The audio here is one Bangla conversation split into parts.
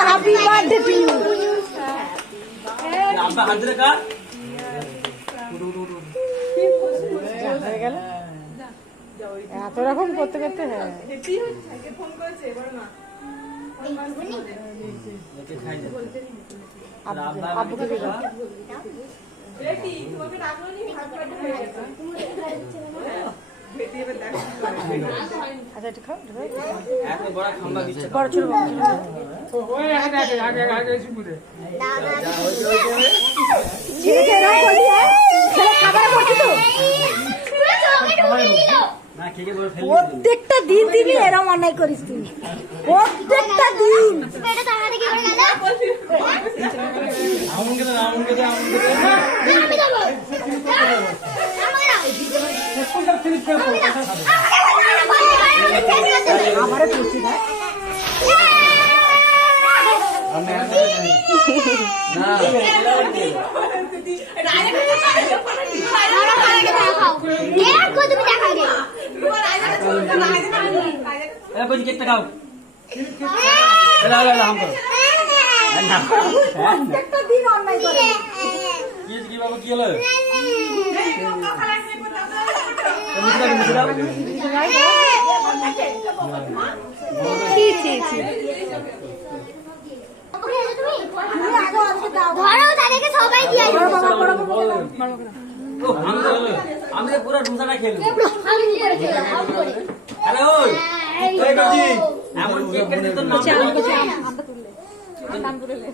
হ্যাপি বার্থডে টু ইউ এত রকম করতে করতে হ্যাঁ আব্বুকে দাও। আচ্ছা একটু খাও বড় ছোট প্রত্যেকটা দিন। দিনই এরকম অন্যায় করিস তুই প্রত্যেকটা দিন আমন কি কি বাবা কি হলো আমি পুরো ঢুসাটা খেলব আরে ওই। এমন কেক কেটে তোর নাম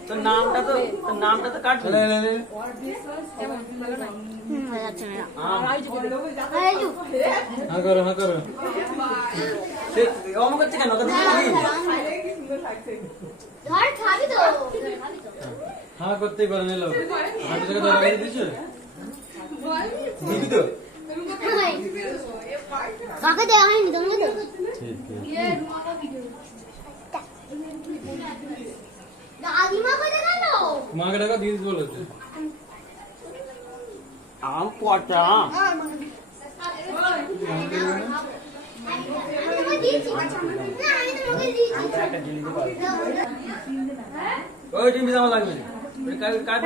তোর নামটা তো তোর নামটা তো কাট লে লে লে হ্যাঁ করতেই পারে নিলো হাতে থেকে ধরে লাগিয়ে দিবি তো কাকে দেওয়া হয়নি তোমাকে দেবো দাদিমা কোথায় গেল মাকে টাকা দিয়ে বলেছে আম পচা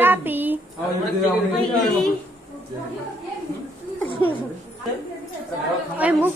আমি ওই মুখ